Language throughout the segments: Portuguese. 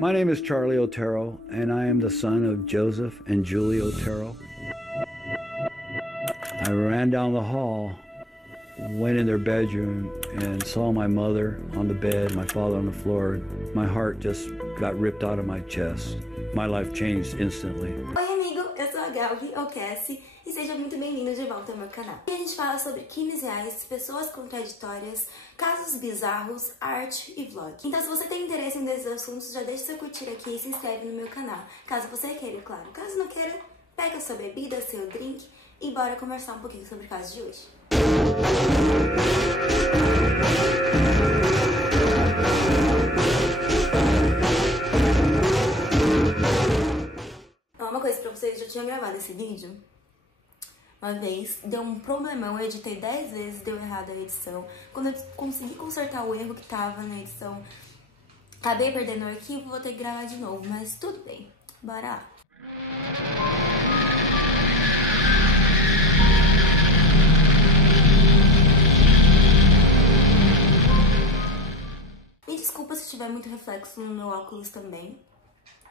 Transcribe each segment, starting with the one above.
My name is Charlie Otero, and I am the son of Joseph and Julie Otero. I ran down the hall, went in their bedroom, and saw my mother on the bed, my father on the floor. My heart just got ripped out of my chest. My life changed instantly. Oi amigo, eu sou a Gabi, ou Cassie, e seja muito bem-vindo de volta ao meu canal. Aqui a gente fala sobre crimes reais, pessoas contraditórias, casos bizarros, arte e vlog. Então se você tem interesse em desses assuntos, já deixa seu curtir aqui e se inscreve no meu canal. Caso você queira, claro. Caso não queira, pega sua bebida, seu drink e bora conversar um pouquinho sobre o caso de hoje. Uma coisa pra vocês, eu já tinha gravado esse vídeo uma vez, deu um problemão, eu editei 10 vezes, deu errado a edição. Quando eu consegui consertar o erro que tava na edição, acabei perdendo o arquivo, vou ter que gravar de novo, mas tudo bem, bora lá. Me desculpa se tiver muito reflexo no meu óculos também.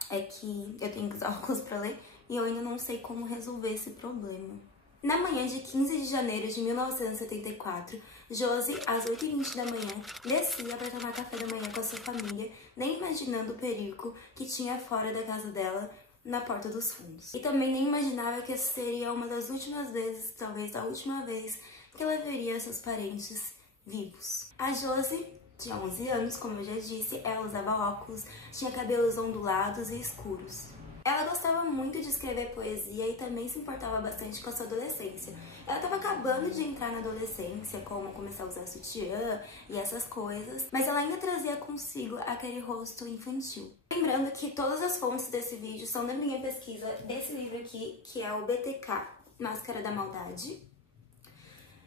É que eu tenho que usar óculos pra ler e eu ainda não sei como resolver esse problema. Na manhã de 15 de janeiro de 1974, Josie, às 8h20 da manhã, descia para tomar café da manhã com a sua família, nem imaginando o perigo que tinha fora da casa dela, na porta dos fundos. E também nem imaginava que essa seria uma das últimas vezes, talvez a última vez, que ela veria seus parentes vivos. A Josie tinha 11 anos, como eu já disse, ela usava óculos, tinha cabelos ondulados e escuros. Ela gostava muito de escrever poesia e também se importava bastante com a sua adolescência. Ela estava acabando de entrar na adolescência, como começar a usar sutiã e essas coisas, mas ela ainda trazia consigo aquele rosto infantil. Lembrando que todas as fontes desse vídeo são da minha pesquisa desse livro aqui, que é o BTK, Máscara da Maldade,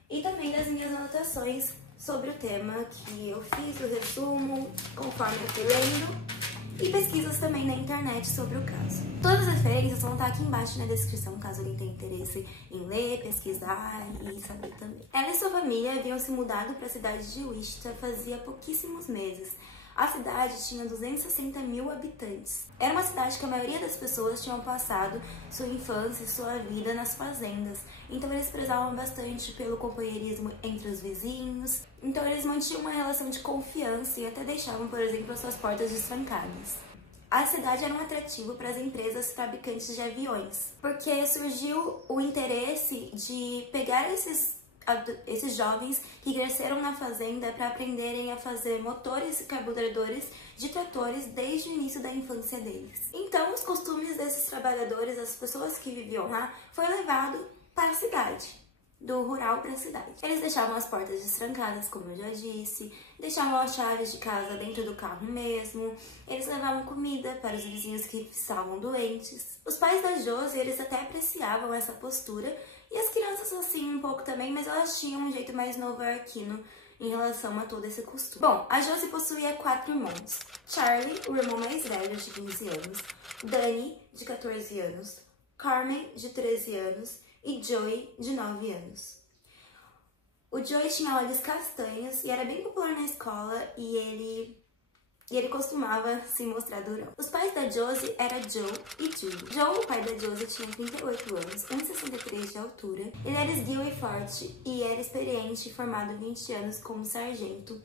e também das minhas anotações sobre o tema que eu fiz, o resumo, conforme eu fui lendo, e pesquisas também na internet sobre o caso. Todas as referências vão estar aqui embaixo na descrição, caso alguém tenha interesse em ler, pesquisar e saber também. Ela e sua família haviam se mudado para a cidade de Wichita fazia pouquíssimos meses. A cidade tinha 260 mil habitantes. Era uma cidade que a maioria das pessoas tinham passado sua infância e sua vida nas fazendas. Então eles prezavam bastante pelo companheirismo entre os vizinhos. Então eles mantinham uma relação de confiança e até deixavam, por exemplo, as suas portas destrancadas. A cidade era um atrativo para as empresas fabricantes de aviões, porque surgiu o interesse de pegar esses jovens que cresceram na fazenda para aprenderem a fazer motores e carburadores de tratores desde o início da infância deles. Então, os costumes desses trabalhadores, as pessoas que viviam lá, foi levado para a cidade, do rural para a cidade. Eles deixavam as portas destrancadas, como eu já disse, deixavam as chaves de casa dentro do carro mesmo, eles levavam comida para os vizinhos que estavam doentes. Os pais da Josie, eles até apreciavam essa postura, e as crianças assim um pouco também, mas elas tinham um jeito mais novo-iorquino em relação a todo esse costume. Bom, a Josie possuía 4 irmãos. Charlie, o irmão mais velho, de 15 anos. Danny, de 14 anos. Carmen, de 13 anos. E Joey, de 9 anos. O Joey tinha olhos castanhos e era bem popular na escola e ele costumava se mostrar durão. Os pais da Josie eram Joe e Julie. Joe, o pai da Josie, tinha 38 anos, 1,63 de altura. Ele era esguio e forte e era experiente, formado 20 anos como sargento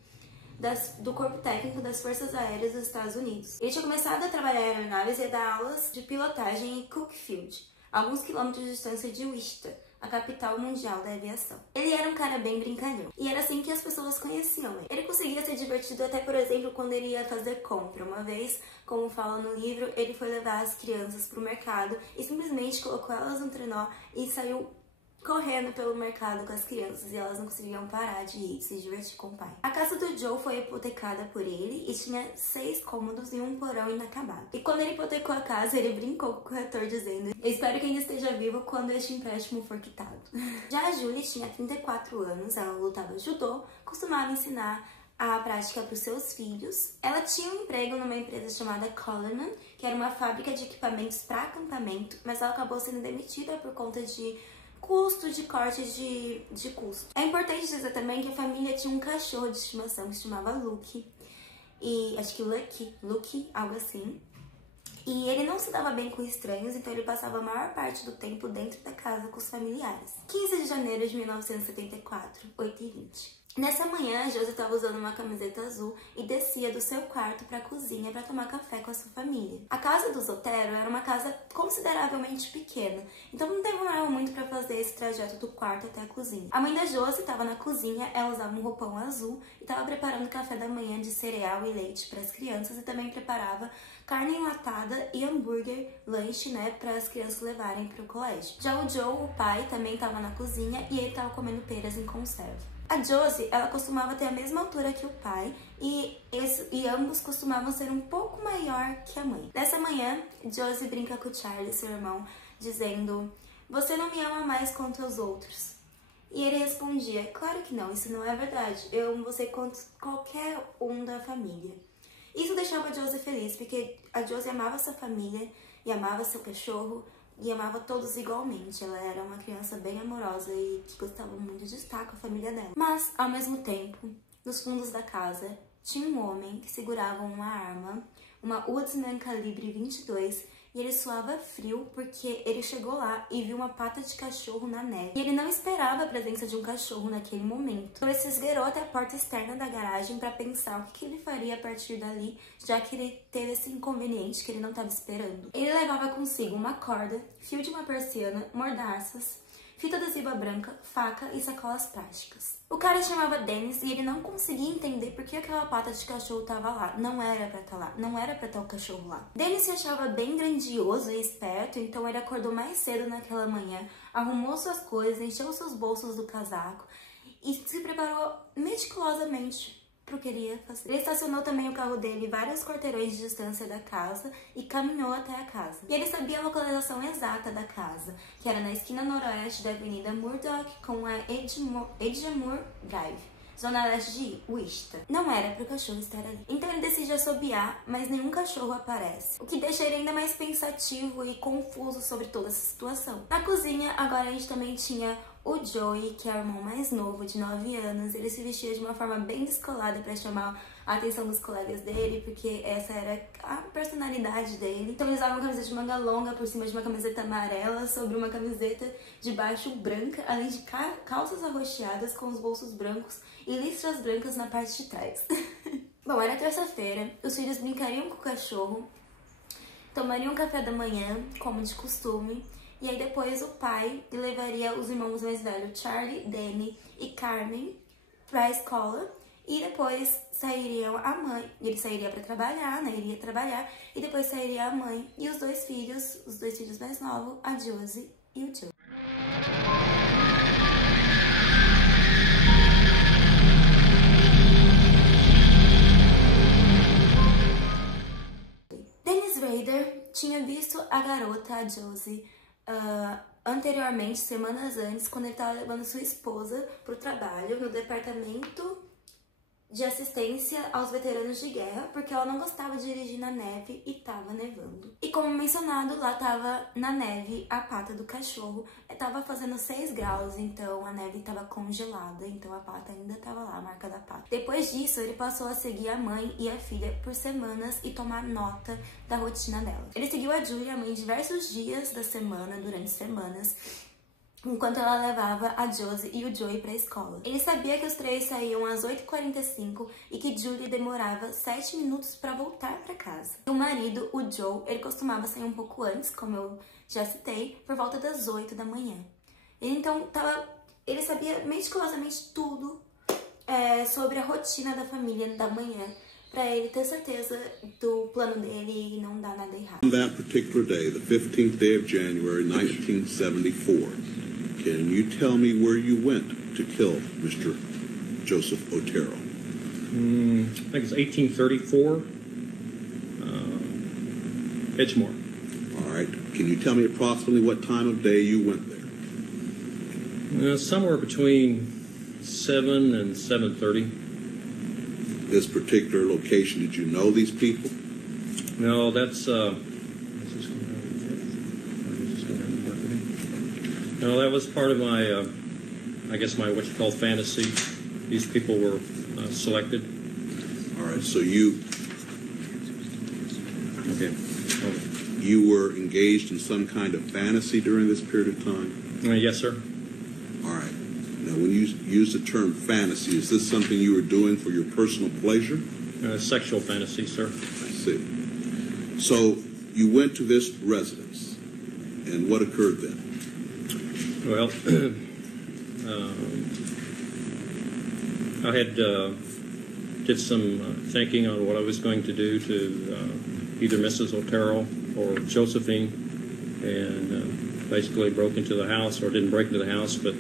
do Corpo Técnico das Forças Aéreas dos Estados Unidos. Ele tinha começado a trabalhar em aeronaves e a dar aulas de pilotagem em Cookfield, alguns quilômetros de distância de Wichita, a capital mundial da aviação. Ele era um cara bem brincalhão, e era assim que as pessoas conheciam ele. Ele conseguia ser divertido até, por exemplo, quando ele ia fazer compra. Uma vez, como fala no livro, ele foi levar as crianças pro mercado e simplesmente colocou elas no trenó e saiu correndo pelo mercado com as crianças e elas não conseguiam parar de ir, se divertir com o pai. A casa do Joe foi hipotecada por ele e tinha 6 cômodos e um porão inacabado. E quando ele hipotecou a casa, ele brincou com o corretor dizendo: "Eu espero que ainda esteja vivo quando este empréstimo for quitado." Já a Julie tinha 34 anos, ela lutava judô, costumava ensinar a prática para os seus filhos. Ela tinha um emprego numa empresa chamada Coleman, que era uma fábrica de equipamentos para acampamento, mas ela acabou sendo demitida por conta de corte de custo. É importante dizer também que a família tinha um cachorro de estimação que se chamava Luke. e acho que Luke, algo assim. E ele não se dava bem com estranhos, então ele passava a maior parte do tempo dentro da casa com os familiares. 15 de janeiro de 1974, 8h20. Nessa manhã, Josie estava usando uma camiseta azul e descia do seu quarto para a cozinha para tomar café com a sua família. A casa dos Otero era uma casa consideravelmente pequena, então não demorava muito para fazer esse trajeto do quarto até a cozinha. A mãe da Josie estava na cozinha, ela usava um roupão azul e estava preparando café da manhã de cereal e leite para as crianças e também preparava carne enlatada e hambúrguer, lanche, né, para as crianças levarem para o colégio. Já o Joe, o pai, também estava na cozinha e ele estava comendo peras em conserva. A Josie, ela costumava ter a mesma altura que o pai e ambos costumavam ser um pouco maior que a mãe. Nessa manhã, Josie brinca com o Charlie, seu irmão, dizendo: "Você não me ama mais quanto os outros." E ele respondia: "Claro que não, isso não é verdade. Eu amo você quanto qualquer um da família." Isso deixava a Josie feliz, porque a Josie amava sua família e amava seu cachorro e amava todos igualmente. Ela era uma criança bem amorosa e que gostava muito de estar com a família dela. Mas, ao mesmo tempo, nos fundos da casa, tinha um homem que segurava uma arma, uma Woodsman calibre 22, e ele suava frio porque ele chegou lá e viu uma pata de cachorro na neve. E ele não esperava a presença de um cachorro naquele momento. Então ele se esgueirou até a porta externa da garagem para pensar o que ele faria a partir dali, já que ele teve esse inconveniente que ele não estava esperando. Ele levava consigo uma corda, fio de uma persiana, mordaças, fita adesiva branca, faca e sacolas plásticas. O cara chamava Dennis e ele não conseguia entender por que aquela pata de cachorro estava lá. Não era pra estar lá, não era pra estar o cachorro lá. Dennis se achava bem grandioso e esperto, então ele acordou mais cedo naquela manhã, arrumou suas coisas, encheu seus bolsos do casaco e se preparou meticulosamente pro que ele ia fazer. Ele estacionou também o carro dele vários quarteirões de distância da casa e caminhou até a casa. E ele sabia a localização exata da casa, que era na esquina noroeste da Avenida Murdoch com a Edgemoor Drive, zona leste de Worcester. Não era pro cachorro estar ali. Então ele decide assobiar, mas nenhum cachorro aparece, o que deixa ele ainda mais pensativo e confuso sobre toda essa situação. Na cozinha, agora a gente também tinha o Joey, que é o irmão mais novo, de 9 anos. Ele se vestia de uma forma bem descolada para chamar a atenção dos colegas dele, porque essa era a personalidade dele. Então ele usava uma camiseta de manga longa por cima de uma camiseta amarela, sobre uma camiseta de baixo branca, além de calças arroxeadas com os bolsos brancos e listras brancas na parte de trás. Bom, era terça-feira, os filhos brincariam com o cachorro, tomariam café da manhã, como de costume, e aí depois o pai levaria os irmãos mais velhos, Charlie, Danny e Carmen, para a escola. E depois sairiam a mãe, ele sairia para trabalhar, né? Iria trabalhar. E depois sairia a mãe e os dois filhos mais novos, a Josie e o Joe. Dennis Rader tinha visto a garota, a Josie, anteriormente, semanas antes, quando ele estava levando sua esposa para o trabalho no departamento de assistência aos veteranos de guerra, porque ela não gostava de dirigir na neve e tava nevando. E como mencionado, lá tava na neve a pata do cachorro, tava fazendo 6 graus, então a neve tava congelada, então a pata ainda tava lá, a marca da pata. Depois disso, ele passou a seguir a mãe e a filha por semanas e tomar nota da rotina dela. Ele seguiu a Julie, a mãe, diversos dias da semana, durante semanas, enquanto ela levava a Josie e o Joey para a escola. Ele sabia que os três saíam às 8h45 e que Julie demorava 7 minutos para voltar para casa. O marido, o Joe, ele costumava sair um pouco antes, como eu já citei, por volta das 8 da manhã. Ele sabia meticulosamente tudo sobre a rotina da família da manhã, para ele ter certeza do plano dele e não dar nada errado. On that particular day, the 15th day of January, 1974, can you tell me where you went to kill Mr. Joseph Otero? I think it's 1834, Edgemoor. All right. Can you tell me approximately what time of day you went there? Somewhere between 7 and 7:30. This particular location, did you know these people? No, that's no, that was part of my, I guess my what you call fantasy. These people were selected. All right, so you Okay. You were engaged in some kind of fantasy during this period of time? Yes, sir. All right. Now, when you use the term fantasy, is this something you were doing for your personal pleasure? Sexual fantasy, sir. I see. So you went to this residence, and what occurred then? Well, I had did some thinking on what I was going to do to either Mrs. Otero or Josephine, and basically broke into the house, or didn't break into the house, but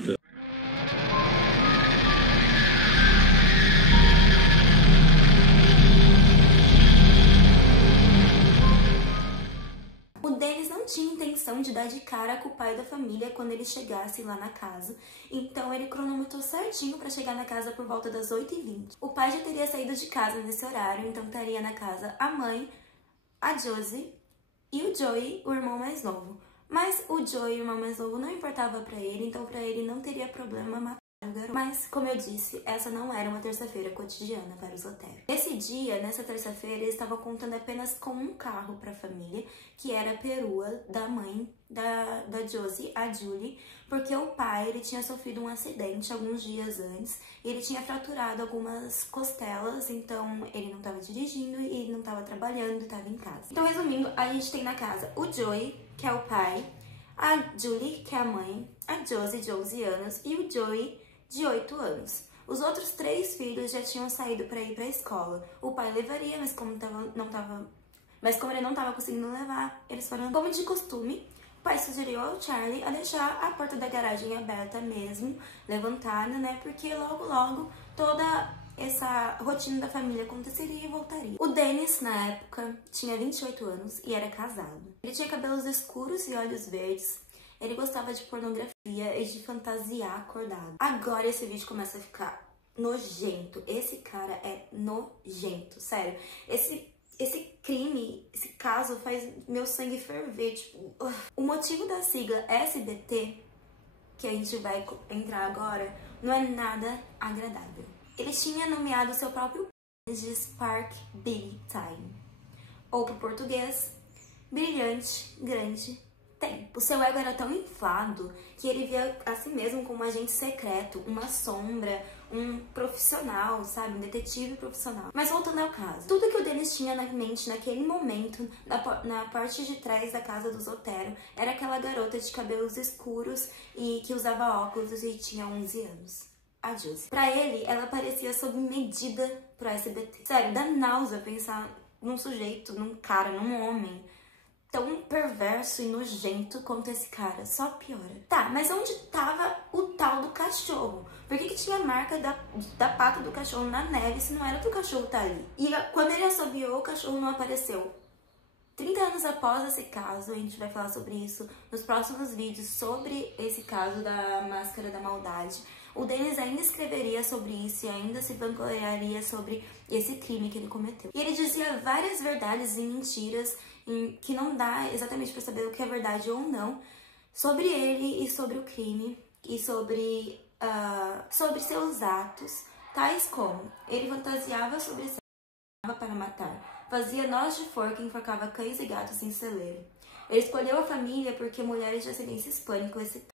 O Dennis não tinha intenção de dar de cara com o pai da família quando ele chegasse lá na casa, então ele cronometrou certinho para chegar na casa por volta das 8h20. O pai já teria saído de casa nesse horário, então estaria na casa a mãe, a Josie e o Joey, o irmão mais novo. Mas o Joey, o irmão mais novo, não importava pra ele, então pra ele não teria problema matar o garoto. Mas, como eu disse, essa não era uma terça-feira cotidiana para os Otero. Nesse dia, nessa terça-feira, eles estavam contando apenas com um carro pra família, que era a perua da mãe da Josie, a Julie, porque o pai ele tinha sofrido um acidente alguns dias antes, e ele tinha fraturado algumas costelas, então ele não estava dirigindo e ele não estava trabalhando, estava em casa. Então, resumindo, a gente tem na casa o Joey, que é o pai, a Julie, que é a mãe, a Josie, de 11 anos, e o Joey, de 8 anos. Os outros 3 filhos já tinham saído para ir para a escola. O pai levaria, mas como ele não estava conseguindo levar, eles foram. Como de costume, o pai sugeriu ao Charlie a deixar a porta da garagem aberta mesmo, levantada, né? Porque logo toda essa rotina da família aconteceria e voltaria. O Dennis, na época, tinha 28 anos e era casado. Ele tinha cabelos escuros e olhos verdes. Ele gostava de pornografia e de fantasiar acordado. Agora esse vídeo começa a ficar nojento. Esse cara é nojento, sério. Esse crime, esse caso faz meu sangue ferver, tipo... O motivo da sigla SBT, que a gente vai entrar agora, não é nada agradável. Ele tinha nomeado seu próprio de Spark Big Time, ou pro português, brilhante, grande, tempo. O seu ego era tão inflado que ele via a si mesmo como um agente secreto, uma sombra, um profissional, sabe? Um detetive profissional. Mas voltando ao caso, tudo que o Dennis tinha na mente naquele momento, na parte de trás da casa dos Otero, era aquela garota de cabelos escuros e que usava óculos e tinha 11 anos. A Josie. Pra ele, ela parecia sob medida pro SBT. Sério, dá náusea pensar num sujeito, num cara, num homem tão perverso e nojento quanto esse cara, só piora. Tá, mas onde tava o tal do cachorro? Por que tinha a marca da pata do cachorro na neve se não era pro cachorro tá ali? E quando ele assobiou, o cachorro não apareceu. 30 anos após esse caso, a gente vai falar sobre isso nos próximos vídeos, sobre esse caso da Máscara da Maldade. O Dennis ainda escreveria sobre isso e ainda se vangloriaria sobre esse crime que ele cometeu. E ele dizia várias verdades e mentiras que não dá exatamente para saber o que é verdade ou não, sobre ele e sobre o crime e sobre seus atos, tais como ele fantasiava sobre si para matar, fazia nós de forca e enforcava cães e gatos em celeiro. Ele escolheu a família porque mulheres de ascendência hispânica o excitavam.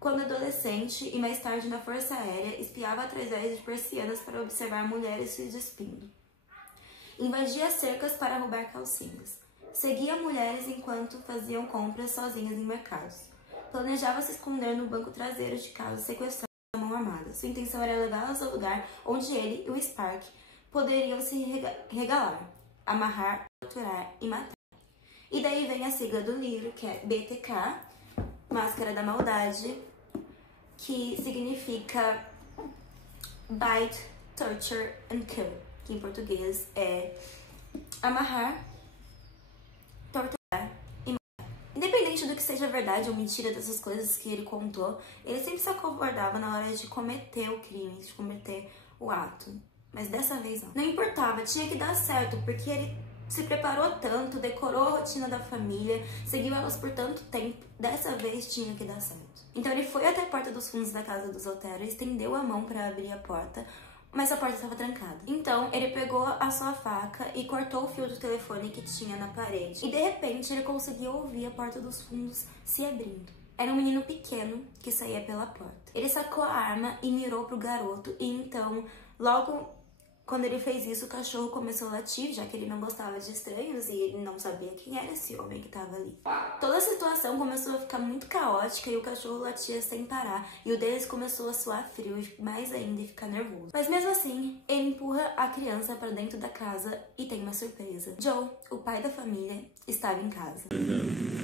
Quando adolescente e mais tarde na Força Aérea, espiava através de persianas para observar mulheres se despindo. Invadia cercas para roubar calcinhas. Seguia mulheres enquanto faziam compras sozinhas em mercados. Planejava se esconder no banco traseiro de carros sequestrados à mão armada. Sua intenção era levá-las ao lugar onde ele e o Spark poderiam se regalar, amarrar, torturar e matar. E daí vem a sigla do livro, que é BTK, Máscara da Maldade, que significa Bite, Torture and Kill, que em português é amarrar, torturar e matar. Independente do que seja verdade ou mentira dessas coisas que ele contou, ele sempre se acovardava na hora de cometer o crime, de cometer o ato. Mas dessa vez não. Não importava, tinha que dar certo, porque ele se preparou tanto, decorou a rotina da família, seguiu elas por tanto tempo, dessa vez tinha que dar certo. Então ele foi até a porta dos fundos da casa dos Otero, estendeu a mão para abrir a porta, mas a porta estava trancada. Então, ele pegou a sua faca e cortou o fio do telefone que tinha na parede. E de repente, ele conseguiu ouvir a porta dos fundos se abrindo. Era um menino pequeno que saía pela porta. Ele sacou a arma e mirou pro garoto. E então, logo quando ele fez isso, o cachorro começou a latir, já que ele não gostava de estranhos e ele não sabia quem era esse homem que estava ali. Toda a situação começou a ficar muito caótica e o cachorro latia sem parar. E o deles começou a suar frio e mais ainda ficar nervoso. Mas mesmo assim, ele empurra a criança para dentro da casa e tem uma surpresa. Joe, o pai da família, estava em casa.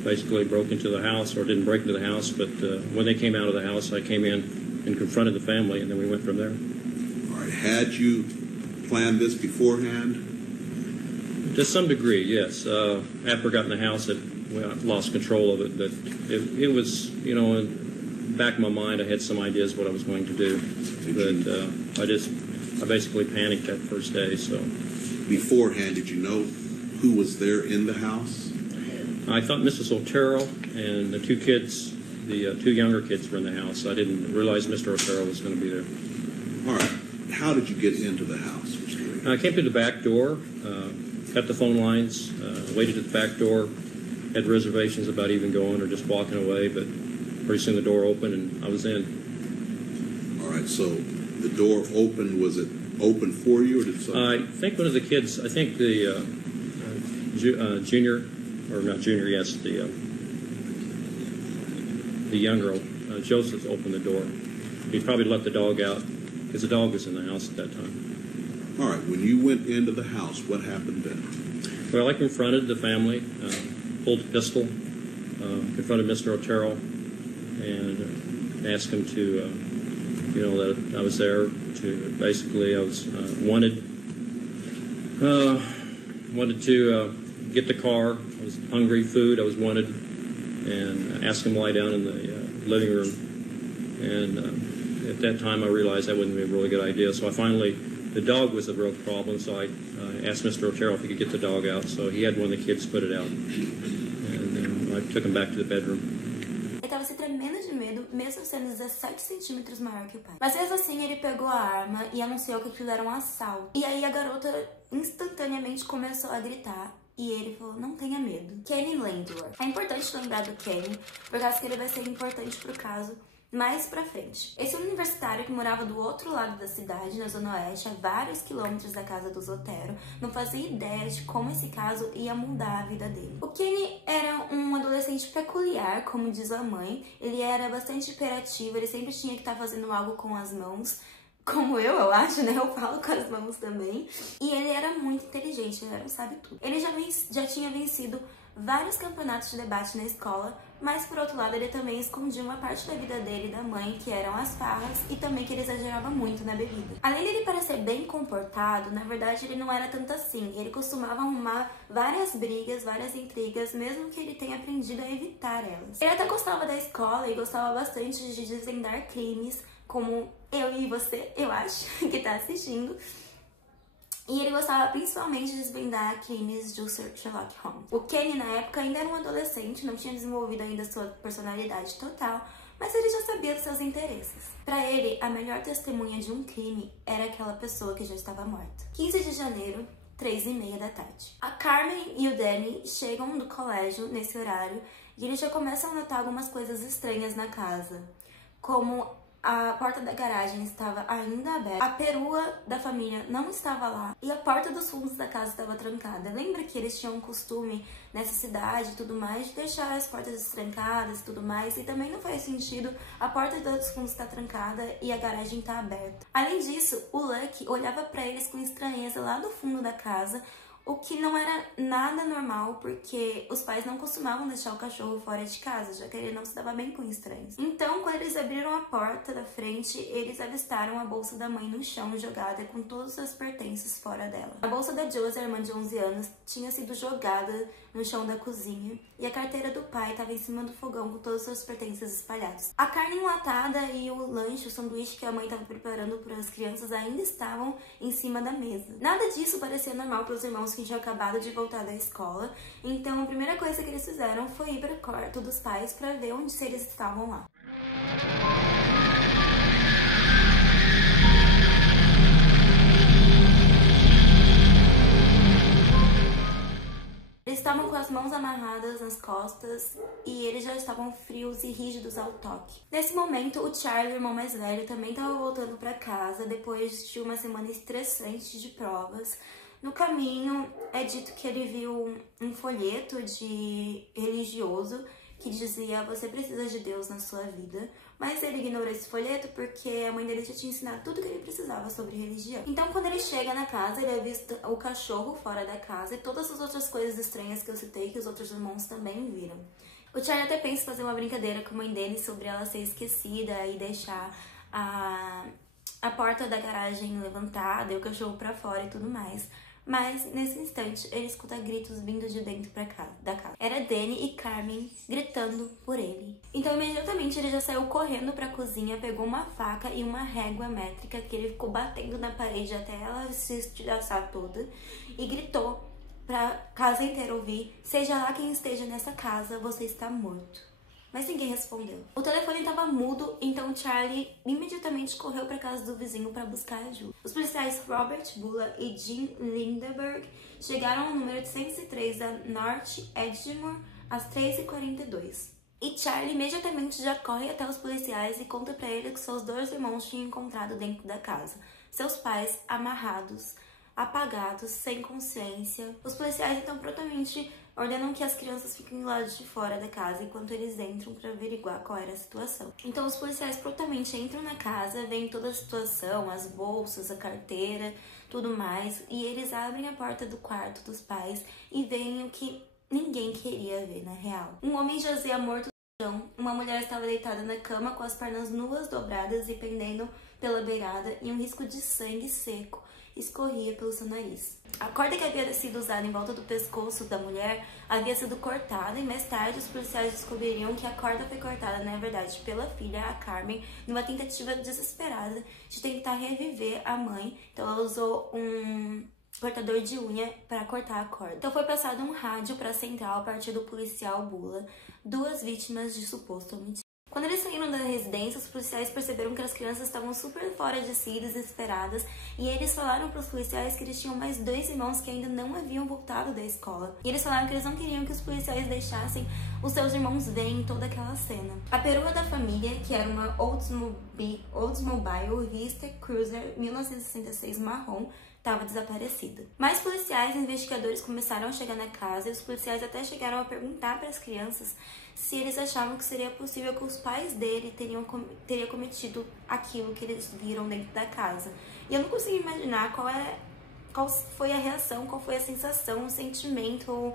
Basically broke into the house, or didn't break into the house, but when they came out of the house, I came in and confronted the family, and then we went from there. All right. Had you planned this beforehand? To some degree, yes. After I got in the house, I lost control of it, but it was, you know, in the back of my mind, I had some ideas what I was going to do, but I basically panicked that first day. So Beforehand, did you know who was there in the house? I thought Mrs. Otero and the two kids, the two younger kids, were in the house. I didn't realize Mr. Otero was going to be there. All right. How did you get into the house, Mr. Lee? I came through the back door, cut the phone lines, waited at the back door, had reservations about even going or just walking away, but pretty soon the door opened and I was in. All right, so the door opened, was it open for you or did somebody? I think one of the kids, I think the junior, or not junior, yes, the younger, Joseph opened the door. He probably let the dog out because the dog was in the house at that time. All right, when you went into the house, what happened then? Well, I confronted the family, pulled a pistol, confronted Mr. Otero, and asked him to, you know, that I was there to, basically, I was wanted to get the car. I was hungry, food, I was wanted, and asked him to lie down in the living room. And at that time, I realized that wouldn't be a really good idea. So I finally, the dog was a real problem, so I asked Mr. Otero if he could get the dog out. So he had one of the kids put it out. And then I took him back to the bedroom. Ele estava se tremendo de medo, mesmo sendo 17 centímetros maior que o pai. Mas mesmo assim, ele pegou a arma e anunciou que aquilo era um assalto. E aí a garota instantaneamente começou a gritar. E ele falou, não tenha medo. Kenny Landworth. É importante lembrar do Kenny, por causa que ele vai ser importante pro caso mais pra frente. Esse universitário que morava do outro lado da cidade, na zona oeste, a vários quilômetros da casa dos Otero, não fazia ideia de como esse caso ia mudar a vida dele. O Kenny era um adolescente peculiar, como diz a mãe. Ele era bastante hiperativo, ele sempre tinha que estar fazendo algo com as mãos. Como eu acho, né? Eu falo com as mãos também. E ele era muito inteligente, ele era um sabe-tudo. Ele já tinha vencido vários campeonatos de debate na escola, mas por outro lado ele também escondia uma parte da vida dele e da mãe, que eram as farras, e também que ele exagerava muito na bebida. Além dele parecer bem comportado, na verdade ele não era tanto assim. Ele costumava arrumar várias brigas, várias intrigas, mesmo que ele tenha aprendido a evitar elas. Ele até gostava da escola e gostava bastante de desvendar crimes, como eu e você, eu acho, que tá assistindo. E ele gostava principalmente de desvendar crimes do Sherlock Holmes. O Kenny, na época, ainda era um adolescente, não tinha desenvolvido ainda sua personalidade total, mas ele já sabia dos seus interesses. Para ele, a melhor testemunha de um crime era aquela pessoa que já estava morta. 15 de janeiro, 3h30 da tarde. A Carmen e o Danny chegam do colégio nesse horário e eles já começam a notar algumas coisas estranhas na casa, como a porta da garagem estava ainda aberta, a perua da família não estava lá e a porta dos fundos da casa estava trancada. Lembra que eles tinham um costume nessa cidade e tudo mais de deixar as portas trancadas e tudo mais, e também não faz sentido a porta dos fundos estar trancada e a garagem estar aberta. Além disso, o Lucky olhava para eles com estranheza lá do fundo da casa, o que não era nada normal, porque os pais não costumavam deixar o cachorro fora de casa, já que ele não se dava bem com estranhos. Então, quando eles abriram a porta da frente, eles avistaram a bolsa da mãe no chão, jogada com todos os seus pertences fora dela. A bolsa da Josie, a irmã de 11 anos, tinha sido jogada no chão da cozinha, e a carteira do pai estava em cima do fogão com todos os seus pertences espalhados. A carne enlatada e o lanche, o sanduíche que a mãe estava preparando para as crianças ainda estavam em cima da mesa. Nada disso parecia normal para os irmãos que tinham acabado de voltar da escola, então a primeira coisa que eles fizeram foi ir para o quarto dos pais para ver onde eles estavam lá. Eles estavam com as mãos amarradas nas costas e eles já estavam frios e rígidos ao toque. Nesse momento, o Charlie, o irmão mais velho, também estava voltando para casa depois de uma semana estressante de provas. No caminho, é dito que ele viu um folheto de religioso que dizia: você precisa de Deus na sua vida. Mas ele ignorou esse folheto porque a mãe dele já tinha ensinado tudo que ele precisava sobre religião. Então, quando ele chega na casa, ele avista o cachorro fora da casa e todas as outras coisas estranhas que eu citei, que os outros irmãos também viram. O Charlie até pensa em fazer uma brincadeira com a mãe dele sobre ela ser esquecida e deixar a porta da garagem levantada e o cachorro pra fora e tudo mais. Mas, nesse instante, ele escuta gritos vindo de dentro da casa. Era Danny e Carmen gritando por ele. Então, imediatamente, ele já saiu correndo pra cozinha, pegou uma faca e uma régua métrica que ele ficou batendo na parede até ela se estilhaçar toda e gritou pra casa inteira ouvir: seja lá quem esteja nessa casa, você está morto. Mas ninguém respondeu. O telefone estava mudo, então Charlie imediatamente correu para casa do vizinho para buscar ajuda. Os policiais Robert Bula e Jim Lindeberg chegaram ao número 103 da North Edgemoor às 3h42. E Charlie imediatamente já corre até os policiais e conta para eles que seus dois irmãos tinham encontrado dentro da casa. Seus pais amarrados, apagados, sem consciência. Os policiais então prontamente ordenam que as crianças fiquem do lado de fora da casa enquanto eles entram para averiguar qual era a situação. Então os policiais prontamente entram na casa, veem toda a situação, as bolsas, a carteira, tudo mais, e eles abrem a porta do quarto dos pais e veem o que ninguém queria ver na real. Um homem jazia morto no chão, uma mulher estava deitada na cama com as pernas nuas dobradas e pendendo pela beirada e um risco de sangue seco escorria pelo seu nariz. A corda que havia sido usada em volta do pescoço da mulher havia sido cortada e mais tarde os policiais descobririam que a corda foi cortada, na verdade, pela filha, a Carmen, numa tentativa desesperada de tentar reviver a mãe. Então ela usou um cortador de unha para cortar a corda. Então foi passado um rádio para a central a partir do policial Bula, duas vítimas de suposto homicídio. Quando eles saíram da residência, os policiais perceberam que as crianças estavam super fora de si, desesperadas, e eles falaram para os policiais que eles tinham mais dois irmãos que ainda não haviam voltado da escola. E eles falaram que eles não queriam que os policiais deixassem os seus irmãos verem toda aquela cena. A perua da família, que era uma Oldsmobile Vista Cruiser 1966 marrom, estava desaparecida. Mais policiais e investigadores começaram a chegar na casa e os policiais até chegaram a perguntar para as crianças se eles achavam que seria possível que os pais dele teriam cometido aquilo que eles viram dentro da casa. E eu não consigo imaginar qual foi a reação, qual foi a sensação, o sentimento,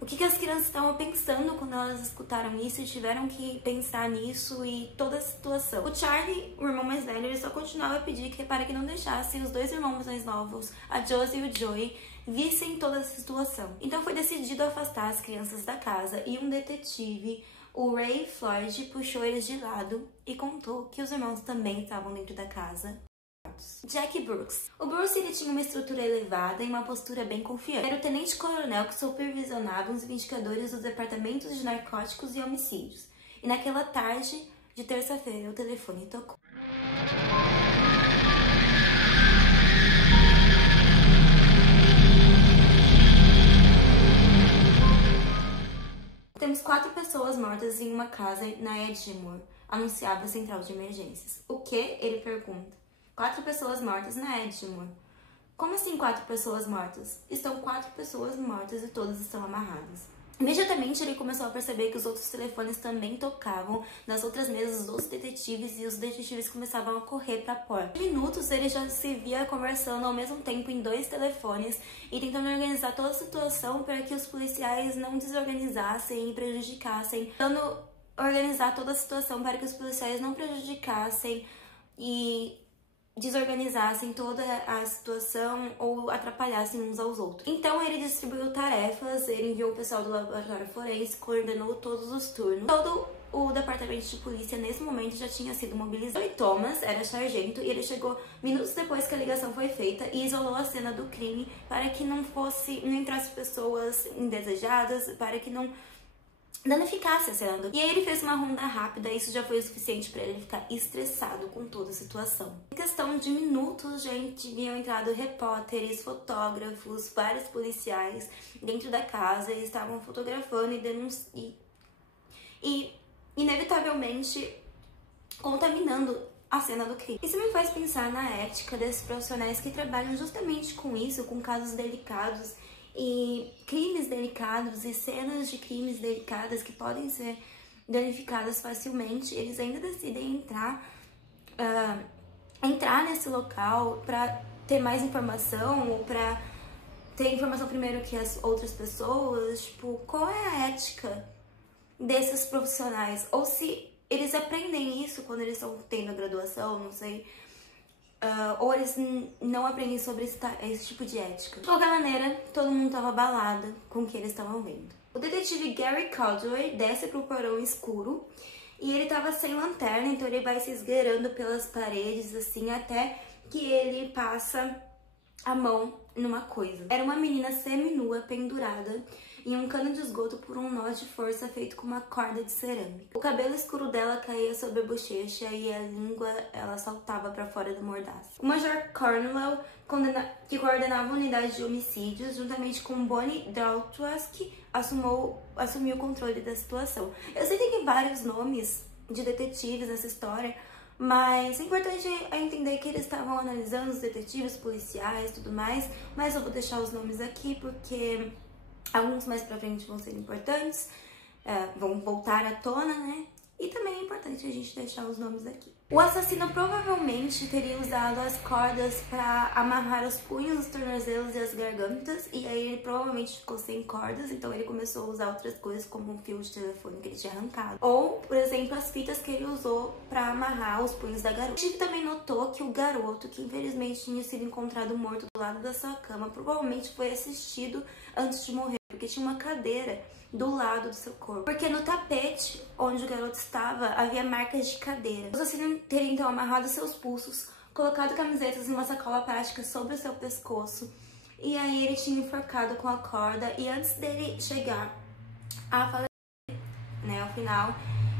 o que as crianças estavam pensando quando elas escutaram isso e tiveram que pensar nisso e toda a situação. O Charlie, o irmão mais velho, ele só continuava a pedir para que não deixassem os dois irmãos mais novos, a Josie e o Joey, vissem toda essa situação. Então foi decidido afastar as crianças da casa e um detetive, o Ray Floyd, puxou eles de lado e contou que os irmãos também estavam dentro da casa. Jack Brooks. O Bruce ele tinha uma estrutura elevada e uma postura bem confiante. Era o tenente-coronel que supervisionava os investigadores dos departamentos de narcóticos e homicídios. E naquela tarde de terça-feira o telefone tocou. Temos 4 pessoas mortas em uma casa na Edgemoor, anunciava a central de emergências. O que? Ele pergunta. 4 pessoas mortas na Edgemoor. Como assim 4 pessoas mortas? Estão 4 pessoas mortas e todas estão amarradas. Imediatamente ele começou a perceber que os outros telefones também tocavam nas outras mesas dos outros detetives e os detetives começavam a correr para a porta. Em minutos ele já se via conversando ao mesmo tempo em 2 telefones e tentando organizar toda a situação para que os policiais não desorganizassem e prejudicassem. Tentando organizar toda a situação para que os policiais não prejudicassem e desorganizassem toda a situação ou atrapalhassem uns aos outros. Então ele distribuiu tarefas, ele enviou o pessoal do laboratório forense, coordenou todos os turnos. Todo o departamento de polícia nesse momento já tinha sido mobilizado. E Thomas era sargento e ele chegou minutos depois que a ligação foi feita e isolou a cena do crime para que não entrasse pessoas indesejadas, para que não danificasse a cena. E aí ele fez uma ronda rápida, isso já foi o suficiente para ele ficar estressado com toda a situação. Em questão de minutos, já tinham entrado repórteres, fotógrafos, vários policiais dentro da casa e estavam fotografando e inevitavelmente contaminando a cena do crime. Isso me faz pensar na ética desses profissionais que trabalham justamente com isso, com casos delicados e crimes delicados e cenas de crimes delicadas que podem ser danificadas facilmente. Eles ainda decidem entrar nesse local para ter mais informação ou para ter informação primeiro que as outras pessoas. Tipo, qual é a ética desses profissionais? Ou se eles aprendem isso quando eles estão tendo a graduação, não sei. Ou eles não aprendem sobre esse tipo de ética. De qualquer maneira, todo mundo estava abalado com o que eles estavam vendo. O detetive Gary Caldwell desce pro porão escuro e ele estava sem lanterna, então ele vai se esgueirando pelas paredes, assim, até que ele passa a mão numa coisa. Era uma menina seminua pendurada em um cano de esgoto por um nó de força feito com uma corda de cerâmica. O cabelo escuro dela caía sobre a bochecha e a língua ela saltava para fora do mordaço. O Major Cornwell, que coordenava a unidade de homicídios, juntamente com Bonnie Daltwask, assumiu o controle da situação. Eu sei que tem vários nomes de detetives nessa história, mas é importante entender que eles estavam analisando os detetives, policiais e tudo mais, mas eu vou deixar os nomes aqui porque alguns mais pra frente vão ser importantes, vão voltar à tona, né? E também é importante a gente deixar os nomes aqui. O assassino provavelmente teria usado as cordas para amarrar os punhos, os tornozelos e as gargantas, e aí ele provavelmente ficou sem cordas, então ele começou a usar outras coisas como um fio de telefone que ele tinha arrancado. Ou, por exemplo, as fitas que ele usou para amarrar os punhos da garota. A gente também notou que o garoto, que infelizmente tinha sido encontrado morto do lado da sua cama, provavelmente foi assistido antes de morrer, porque tinha uma cadeira do lado do seu corpo. Porque no tapete onde o garoto estava havia marcas de cadeira. O assassino teria então amarrado seus pulsos, colocado camisetas em uma sacola plástica sobre o seu pescoço, e aí ele tinha enforcado com a corda, e antes dele chegar a falecer, né, ao final,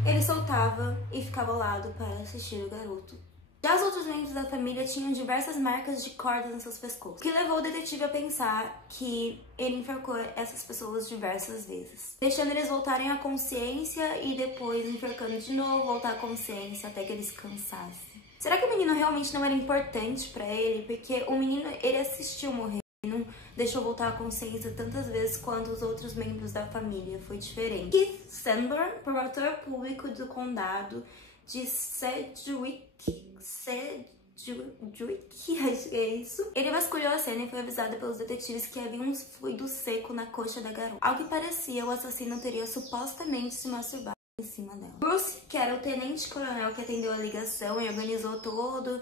ele soltava e ficava ao lado para assistir o garoto. Já os outros membros da família tinham diversas marcas de cordas nos seus pescoços, o que levou o detetive a pensar que ele enforcou essas pessoas diversas vezes, deixando eles voltarem à consciência e depois enforcando de novo, voltar à consciência até que eles cansassem. Será que o menino realmente não era importante pra ele? Porque o menino, ele assistiu morrer, não deixou voltar à consciência tantas vezes quanto os outros membros da família. Foi diferente. Keith Sanborn, promotor público do condado de Sedgwick, acho que é isso. Ele vasculhou a cena e foi avisado pelos detetives que havia um fluido seco na coxa da garota. Ao que parecia, o assassino teria supostamente se masturbado em cima dela. Bruce, que era o tenente-coronel que atendeu a ligação e organizou todo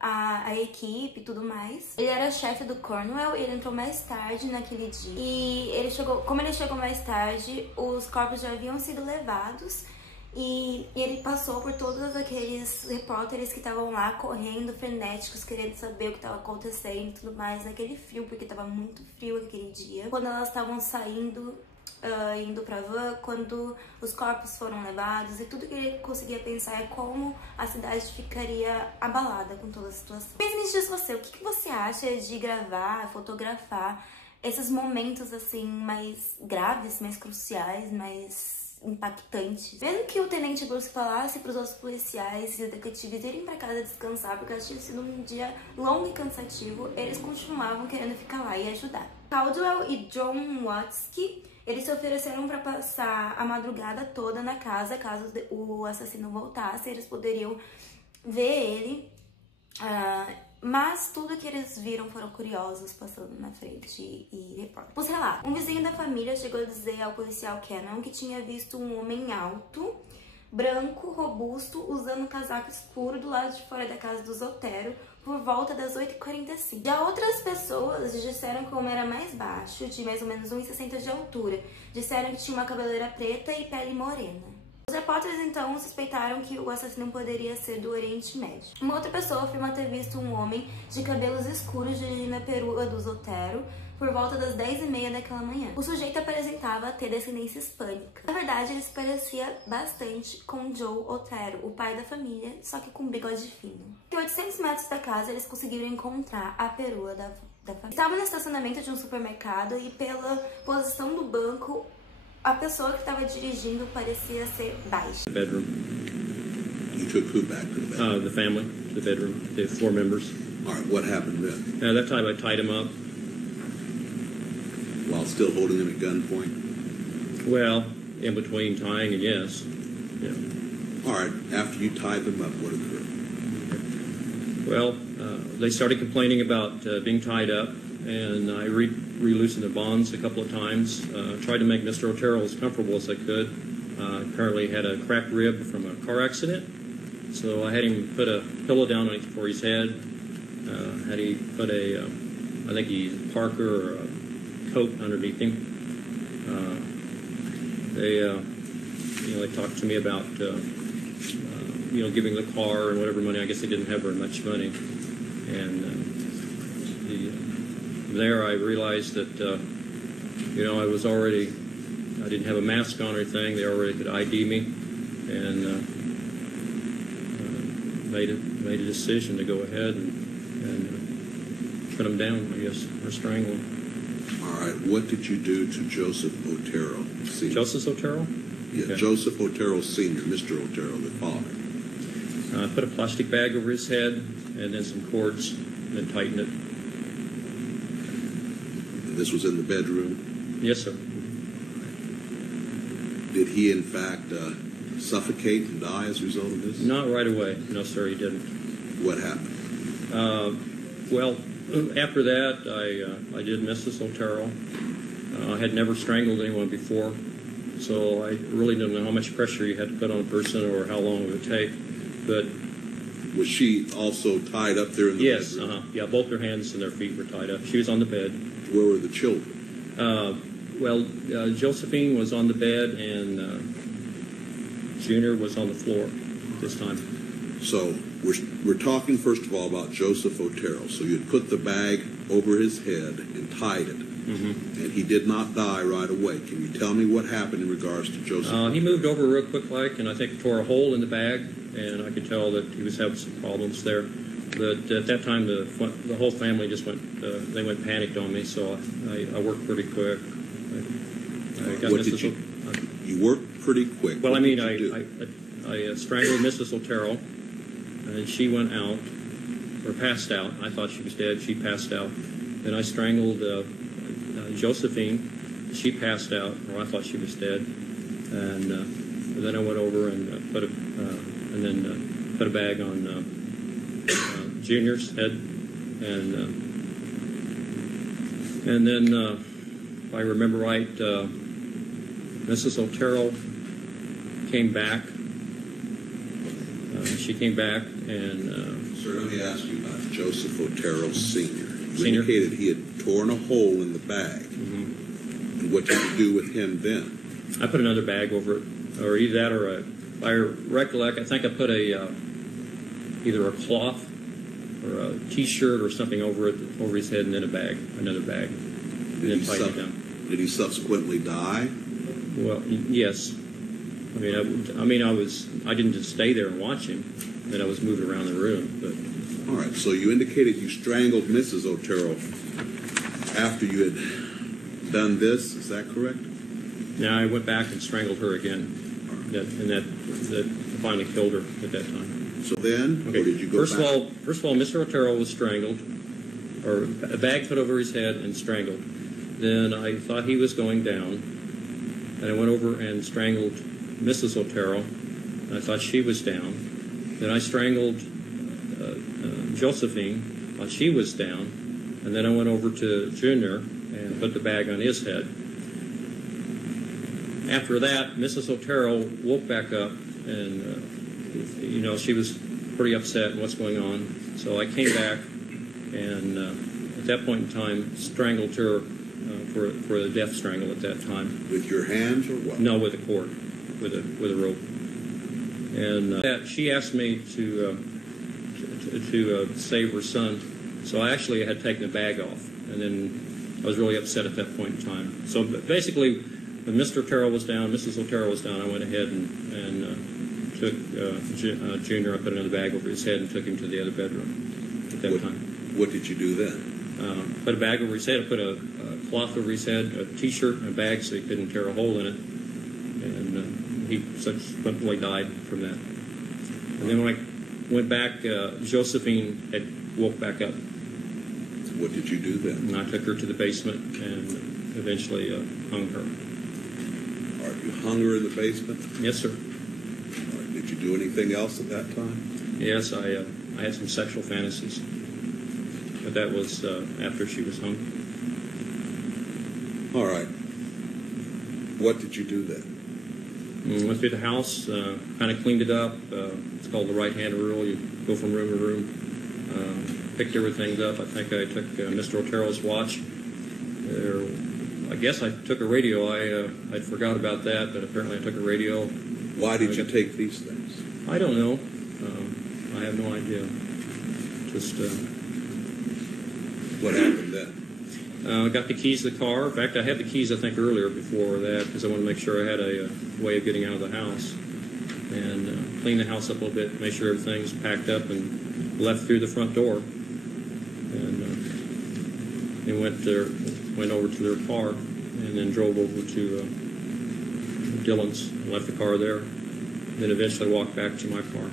a equipe e tudo mais. Ele era chefe do Cornwell, ele entrou mais tarde naquele dia. E como ele chegou mais tarde, os corpos já haviam sido levados. E ele passou por todos aqueles repórteres que estavam lá correndo, frenéticos, querendo saber o que estava acontecendo e tudo mais, naquele frio, porque estava muito frio aquele dia. Quando elas estavam saindo, indo pra van, quando os corpos foram levados, e tudo que ele conseguia pensar é como a cidade ficaria abalada com toda a situação. Pense nisso você, o que você acha de gravar, fotografar esses momentos assim mais graves, mais cruciais, mais impactantes? Mesmo que o tenente Bruce falasse para os outros policiais e os detetives irem para casa descansar, porque tinha sido um dia longo e cansativo, eles continuavam querendo ficar lá e ajudar. Caldwell e John Watsky, eles se ofereceram para passar a madrugada toda na casa, caso o assassino voltasse, eles poderiam ver ele. Mas tudo que eles viram foram curiosos passando na frente e repórter. Os relatos. Um vizinho da família chegou a dizer ao policial Cannon que tinha visto um homem alto, branco, robusto, usando um casaco escuro do lado de fora da casa do Zotero por volta das 8h45. Já outras pessoas disseram que o homem era mais baixo, de mais ou menos 1,60 de altura. Disseram que tinha uma cabeleira preta e pele morena. Os repórteres, então, suspeitaram que o assassino poderia ser do Oriente Médio. Uma outra pessoa afirma ter visto um homem de cabelos escuros dirigindo a perua do Zotero por volta das 10h30 daquela manhã. O sujeito apresentava ter descendência hispânica. Na verdade, ele se parecia bastante com Joe Otero, o pai da família, só que com bigode fino. A 800 metros da casa, eles conseguiram encontrar a perua da família. Estava no estacionamento de um supermercado e pela posição do banco, a pessoa que estava dirigindo parecia ser baixa. Bedroom. You took who back to the bedroom? The family, the bedroom, the 4 members. All right, what happened then? At that time, I tied him up. While still holding him at gunpoint? Well, in between tying and yes. Yeah. All right, after you tied them up, what occurred? Well, they started complaining about being tied up, and I re-loosened the bonds a couple of times. Tried to make Mr. Otero as comfortable as I could. Apparently had a cracked rib from a car accident, so I had him put a pillow down for his head. Had he put a, I think he's a Parker or a coat underneath him. They talked to me about giving the car and whatever money. I guess they didn't have very much money, and there I realized that I was already, I didn't have a mask on or anything. They already could ID me, and made a decision to go ahead and put him down, I guess, or strangle him. All right, what did you do to Joseph Otero Sr.? Joseph Otero? Yeah, Okay. Joseph Otero Sr., Mr. Otero, the father. I put a plastic bag over his head and then some cords and then tightened it. And this was in the bedroom. Yes, sir. Did he, in fact, suffocate and die as a result of this? Not right away. No, sir, he didn't. What happened? Well, after that, I did Mrs. Otero. I had never strangled anyone before, so I really didn't know how much pressure you had to put on a person or how long it would take. But Was she also tied up there in the yes, bedroom? yeah, both her hands and their feet were tied up. She was on the bed. Where were the children? Josephine was on the bed and Junior was on the floor this time. So we're talking first of all about Joseph Otero. So you'd put the bag over his head and tied it, and he did not die right away. Can you tell me what happened in regards to Joseph? He moved over real quick like, and I think tore a hole in the bag, and I could tell that he was having some problems there. But at that time, the whole family just went panicked on me, so I worked pretty quick. I got What Mrs. did you worked pretty quick. Well, What I mean, did you do? I strangled Mrs. Otero, and she went out, or passed out. I thought she was dead. She passed out. Then I strangled Josephine. She passed out, or I thought she was dead. And then I went over and put a bag on Junior's head, and then if I remember right, Mrs. Otero came back. She came back and. Sir, let me ask you about Joseph Otero Sr. You Senior? indicated he had torn a hole in the bag. And what did you do with him then? I put another bag over it, or either that or if I recollect, I think I put either a cloth or a T-shirt or something over his head, and then another bag, and then tighten it down. Did he subsequently die? Well, yes. I didn't just stay there and watch him. Then I was moving around the room. But All right, so you indicated you strangled Mrs. Otero after you had done this. Is that correct? now I went back and strangled her again, and that finally killed her at that time. So then, Okay. or did you go First back? of all, Mr. Otero was strangled, or a bag put over his head and strangled. Then I thought he was going down, and I went over and strangled Mrs. Otero. And I thought she was down. Then I strangled Josephine while she was down, and then I went over to Junior and put the bag on his head. After that, Mrs. Otero woke back up, and she was pretty upset and what's going on. So I came back, and at that point in time, strangled her for a death strangle at that time. With your hands or what? No, with a cord, with a rope. And she asked me to save her son, so I actually had taken the bag off, and then I was really upset at that point in time. So basically, when Mr. Otero was down, Mrs. Otero was down, I went ahead and took Junior, I put another bag over his head and took him to the other bedroom at that time. What did you do then? Put a bag over his head, I put a cloth over his head, a T-shirt and a bag so he couldn't tear a hole in it. And he subsequently died from that. And then when I went back, Josephine had woke back up. What did you do then? And I took her to the basement and eventually hung her. All right, you hung her in the basement? Yes, sir. All right, did you do anything else at that time? Yes, I had some sexual fantasies. But that was after she was hung. All right. What did you do then? Went through the house, kind of cleaned it up. It's called the right-hand rule. You go from room to room. Picked everything up. I think I took Mr. Otero's watch. I guess I took a radio. I forgot about that, but apparently I took a radio. Why did you take these things? I don't know. I have no idea. Just what happened then? I got the keys to the car. In fact, I had the keys, I think, earlier before that because I wanted to make sure I had a way of getting out of the house. And clean the house up a little bit, make sure everything's packed up, and left through the front door. And went over to their car and then drove over to Dylan's and left the car there. Then eventually walked back to my car.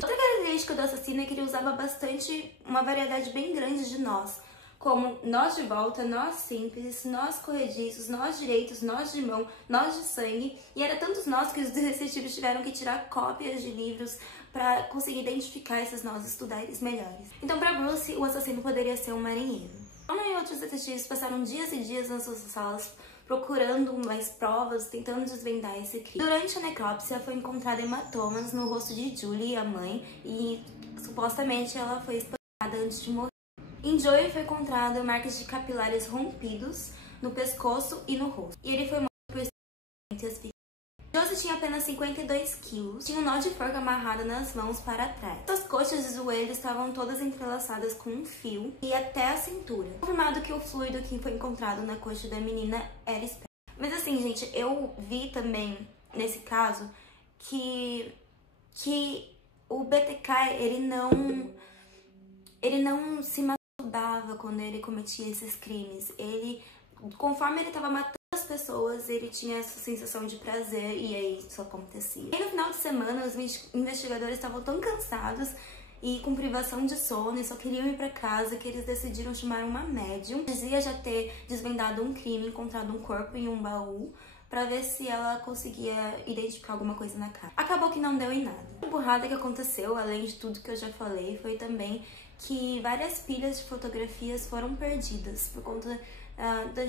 Outra característica do assassino é que ele usava uma variedade bem grande de nós, como nós de volta, nós simples, nós corrediços, nós direitos, nós de mão, nós de sangue, e era tantos nós que os detetives tiveram que tirar cópias de livros para conseguir identificar esses nós e estudar eles melhores. Então, para Bruce, o assassino poderia ser um marinheiro. Ana e outros detetives passaram dias e dias nas suas salas procurando mais provas, tentando desvendar esse crime. Durante a necrópsia foi encontrada hematomas no rosto de Julie, a mãe, e supostamente ela foi espancada antes de morrer. Em Joey foi encontrada marcas de capilares rompidos no pescoço e no rosto, e ele foi morto por asfixia. Josie tinha apenas 52 quilos, tinha um nó de forca amarrado nas mãos para trás. Suas coxas e joelhos estavam todas entrelaçadas com um fio e até a cintura. Confirmado que o fluido que foi encontrado na coxa da menina era esperma. Mas assim, gente, eu vi também, nesse caso, que o BTK, ele não se masturbava quando ele cometia esses crimes. Conforme ele estava matando as pessoas, ele tinha essa sensação de prazer e aí isso acontecia. E no final de semana, os investigadores estavam tão cansados e com privação de sono e só queriam ir para casa que eles decidiram chamar uma médium. Dizia já ter desvendado um crime, encontrado um corpo em um baú para ver se ela conseguia identificar alguma coisa na casa. Acabou que não deu em nada. A burrada que aconteceu, além de tudo que eu já falei, foi também que várias pilhas de fotografias foram perdidas por conta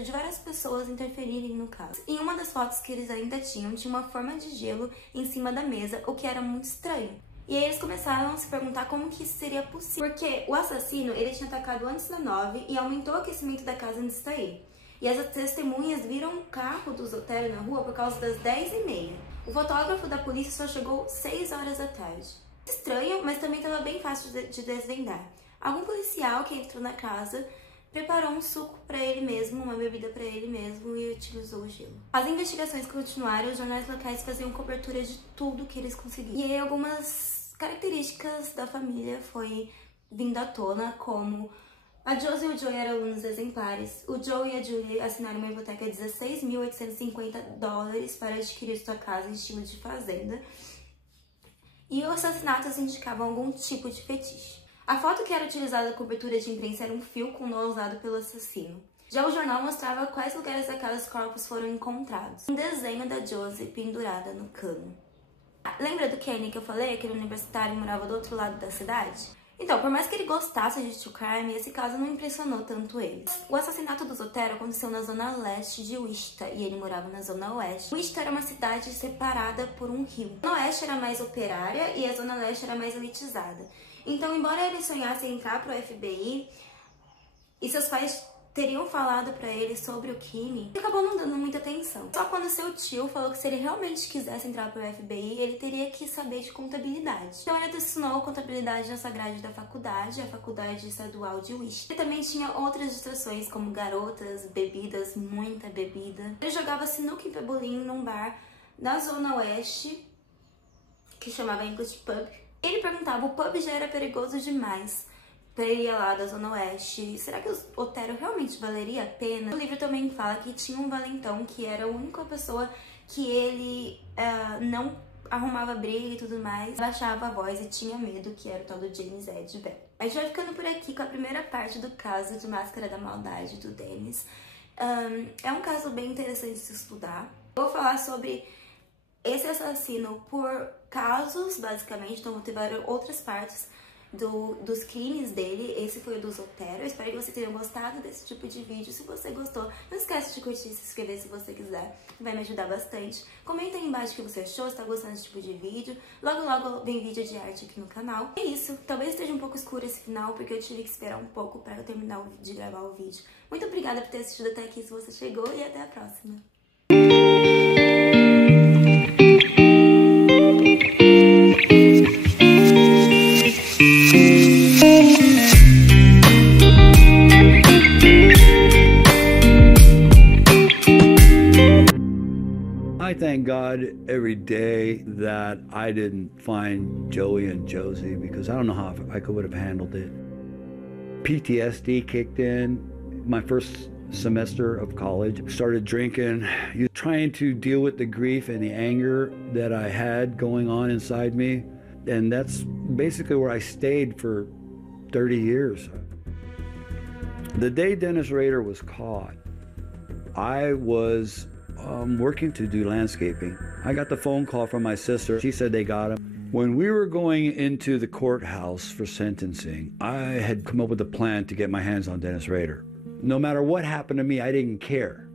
de várias pessoas interferirem no caso. Em uma das fotos que eles ainda tinha uma forma de gelo em cima da mesa, o que era muito estranho. E aí eles começaram a se perguntar como que isso seria possível. Porque o assassino, ele tinha atacado antes da 9 e aumentou o aquecimento da casa antes de sair. E as testemunhas viram o carro do Otero na rua por causa das 10h30. O fotógrafo da polícia só chegou 6 horas da tarde. Estranho, mas também estava bem fácil de desvendar. Algum policial que entrou na casa preparou um suco para ele mesmo, uma bebida para ele mesmo e utilizou o gelo. As investigações continuaram, os jornais locais faziam cobertura de tudo que eles conseguiam. E aí algumas características da família foi vindo à tona, como a Josie e o Joey eram alunos exemplares. O Joey e a Julie assinaram uma hipoteca de $16.850 para adquirir sua casa em estilo de fazenda. E os assassinatos indicavam algum tipo de fetiche. A foto que era utilizada na cobertura de imprensa era um fio com nó usado pelo assassino. Já o jornal mostrava quais lugares da casa os corpos foram encontrados. Um desenho da Josie pendurada no cano. Lembra do Kenny que eu falei, aquele universitário que morava do outro lado da cidade? Então, por mais que ele gostasse de true crime, esse caso não impressionou tanto ele. O assassinato do Otero aconteceu na zona leste de Wichita e ele morava na zona oeste. Wichita era uma cidade separada por um rio. A zona oeste era mais operária e a zona leste era mais elitizada. Então, embora ele sonhasse em entrar para o FBI, e seus pais teriam falado pra ele sobre o crime, ele acabou não dando muita atenção. Só quando seu tio falou que se ele realmente quisesse entrar pro FBI, ele teria que saber de contabilidade. Então ele assinou contabilidade nessa grade da faculdade, a Faculdade Estadual de Wichita. Ele também tinha outras distrações, como garotas, bebidas, muita bebida. Ele jogava sinuca e pebolim num bar na Zona Oeste, que chamava English Pub. Ele perguntava, o pub já era perigoso demais pra ele ir lá da Zona Oeste. Será que o Otero realmente valeria a pena? O livro também fala que tinha um valentão que era a única pessoa que ele não arrumava briga e tudo mais, baixava a voz e tinha medo, que era o tal do James Ed Bell. A gente vai ficando por aqui com a primeira parte do caso de Máscara da Maldade do Dennis. É um caso bem interessante de se estudar. Eu vou falar sobre esse assassino por casos, basicamente, então vou ter várias outras partes dos crimes dele. Esse foi o do Otero. Eu espero que vocês tenham gostado desse tipo de vídeo. Se você gostou, não esquece de curtir e se inscrever se você quiser, vai me ajudar bastante. Comenta aí embaixo o que você achou, se tá gostando desse tipo de vídeo. Logo, logo vem vídeo de arte aqui no canal. É isso, talvez esteja um pouco escuro esse final, porque eu tive que esperar um pouco para eu terminar de gravar o vídeo. Muito obrigada por ter assistido até aqui, se você chegou, e até a próxima. I thank God every day that I didn't find Joey and Josie, because I don't know how I would have handled it. PTSD kicked in my first semester of college. Started drinking, trying to deal with the grief and the anger that I had going on inside me. And that's basically where I stayed for 30 years. The day Dennis Rader was caught, I was working to do landscaping. I got the phone call from my sister. She said they got him. When we were going into the courthouse for sentencing, I had come up with a plan to get my hands on Dennis Rader. No matter what happened to me, I didn't care.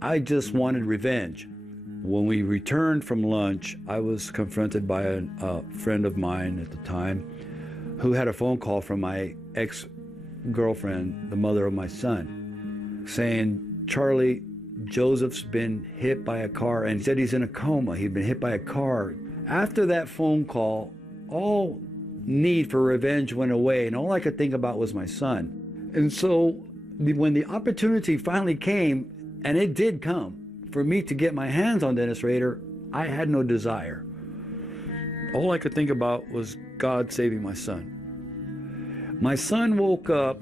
I just wanted revenge. When we returned from lunch, I was confronted by a friend of mine at the time who had a phone call from my ex-girlfriend, the mother of my son, saying, Charlie, Joseph's been hit by a car, and he said he's in a coma. He'd been hit by a car. After that phone call, all need for revenge went away, and all I could think about was my son. And so when the opportunity finally came, and it did come, for me to get my hands on Dennis Rader, I had no desire. All I could think about was God saving my son. My son woke up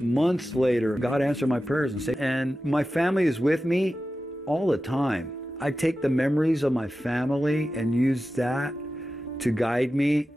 months later. God answered my prayers and my family is with me all the time. I take the memories of my family and use that to guide me